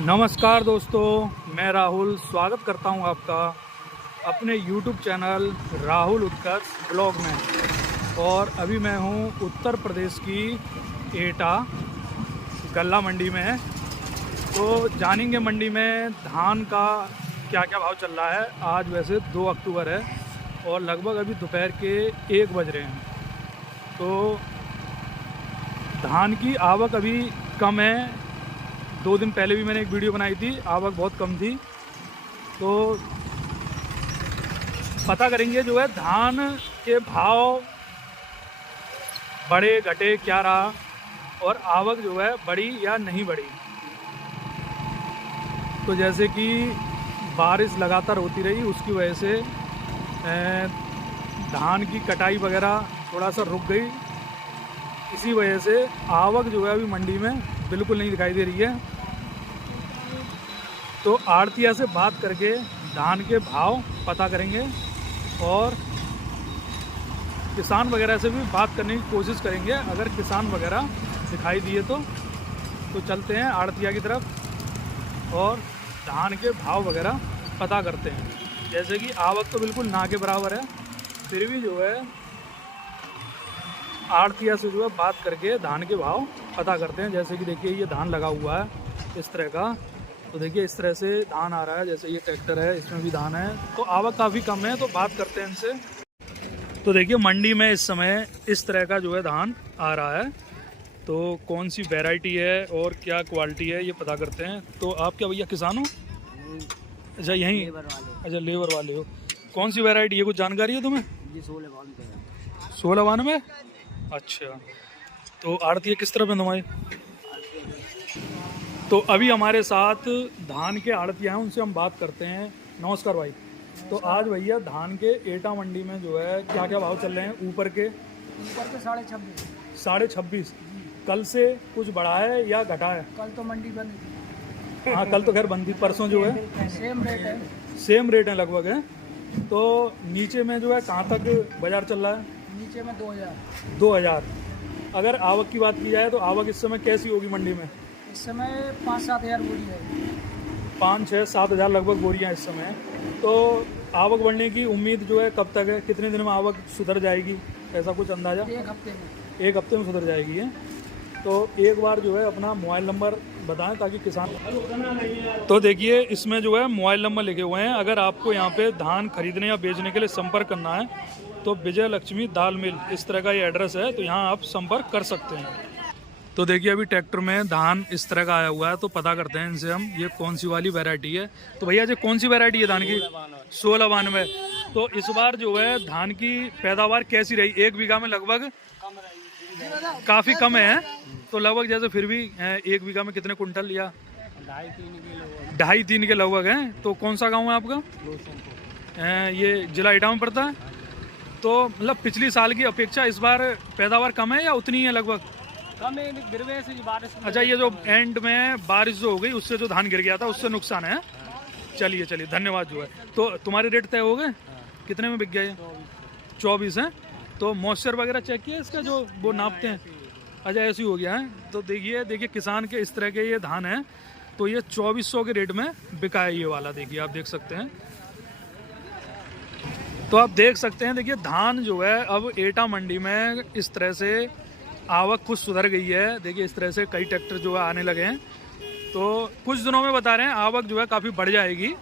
नमस्कार दोस्तों, मैं राहुल स्वागत करता हूं आपका अपने YouTube चैनल राहुल उत्कर्ष ब्लॉग में। और अभी मैं हूं उत्तर प्रदेश की एटा गल्ला मंडी में। तो जानेंगे मंडी में धान का क्या क्या भाव चल रहा है। आज वैसे 2 अक्टूबर है और लगभग अभी दोपहर के 1 बज रहे हैं। तो धान की आवक अभी कम है। 2 दिन पहले भी मैंने एक वीडियो बनाई थी, आवक बहुत कम थी। तो पता करेंगे जो है धान के भाव बढ़े घटे क्या रहा और आवक जो है बढ़ी या नहीं बढ़ी। तो जैसे कि बारिश लगातार होती रही, उसकी वजह से धान की कटाई वगैरह थोड़ा सा रुक गई। इसी वजह से आवक जो है अभी मंडी में बिल्कुल नहीं दिखाई दे रही है। तो आड़तिया से बात करके धान के भाव पता करेंगे और किसान वगैरह से भी बात करने की कोशिश करेंगे। अगर किसान वगैरह दिखाई दिए तो चलते हैं आड़तिया की तरफ और धान के भाव वगैरह पता करते हैं। जैसे कि आवक तो बिल्कुल ना के बराबर है, फिर भी जो है आड़तिया से जो है बात करके धान के भाव पता करते हैं। जैसे कि देखिए ये धान लगा हुआ है इस तरह का। तो देखिए इस तरह से धान आ रहा है। जैसे ये ट्रैक्टर है, इसमें भी धान है। तो आवक काफ़ी कम है, तो बात करते हैं इनसे। तो देखिए मंडी में इस समय इस तरह का जो है धान आ रहा है। तो कौन सी वैरायटी है और क्या क्वालिटी है ये पता करते हैं। तो आप क्या भैया किसान हो? अच्छा यहीं, अच्छा लेबर वाले हो। कौन सी वैरायटी है, कुछ जानकारी है तुम्हें? 1692। अच्छा, तो आड़ती किस तरफ है तुम्हारी? तो अभी हमारे साथ धान के आड़तिया हैं, उनसे हम बात करते हैं। नमस्कार भाई। तो आज भैया धान के एटा मंडी में जो है क्या क्या भाव चल रहे हैं? ऊपर के 26.5। कल से कुछ बढ़ा है या घटा है? कल तो मंडी बंद थी। हाँ कल तो खैर बंद थी, परसों जो है सेम रेट है। सेम रेट है लगभग है। तो नीचे में जो है कहाँ तक बाजार चल रहा है? नीचे में 2000। अगर आवक की बात की जाए तो आवक इस समय कैसी होगी मंडी में? इस समय 5-7 हज़ार बोरी है। 5-6-7 हज़ार लगभग बोरियाँ इस समय। तो आवक बढ़ने की उम्मीद जो है कब तक है? कितने दिन में आवक सुधर जाएगी, ऐसा कुछ अंदाजा? 1 हफ्ते में। 1 हफ्ते में सुधर जाएगी है। तो एक बार जो है अपना मोबाइल नंबर बताएं ताकि किसान। तो देखिए इसमें जो है मोबाइल नंबर लिखे हुए हैं। अगर आपको यहाँ पे धान खरीदने या बेचने के लिए संपर्क करना है तो विजय लक्ष्मी दाल मिल इस तरह का ये एड्रेस है। तो यहाँ आप संपर्क कर सकते हैं। तो देखिए अभी ट्रैक्टर में धान इस तरह का आया हुआ है, तो पता करते हैं इनसे हम ये कौन सी वाली वैरायटी है। तो भैया जी कौन सी वैरायटी है धान की? 1692। तो इस बार जो है धान की पैदावार कैसी रही? 1 बीघा में लगभग काफ़ी कम है। तो लगभग जैसे फिर भी 1 बीघा में कितने कुंटल या 2.5-3 के लगभग हैं। तो कौन सा गाँव है आपका? ये जिला एटा में पड़ता है। तो मतलब पिछली साल की अपेक्षा इस बार पैदावार कम है या उतनी है लगभग? कम है, गिरवे से बारिश। अच्छा, ये जो एंड में बारिश जो हो गई उससे जो धान गिर गया था उससे नुकसान है। चलिए धन्यवाद जो है। तो तुम्हारे रेट तय हो गए? कितने में बिक गया ये? 24 है। तो मॉइस्चर वगैरह चेक किया इसका, जो वो नापते हैं? अच्छा ऐसे ही हो गया है। तो देखिए किसान के इस तरह के ये धान है। तो ये 2400 के रेट में बिका है ये वाला। देखिए आप देख सकते हैं। तो आप देख सकते हैं, देखिए धान जो है अब एटा मंडी में इस तरह से आवक कुछ सुधर गई है। देखिए इस तरह से कई ट्रैक्टर जो है आने लगे हैं। तो कुछ दिनों में बता रहे हैं आवक जो है काफ़ी बढ़ जाएगी।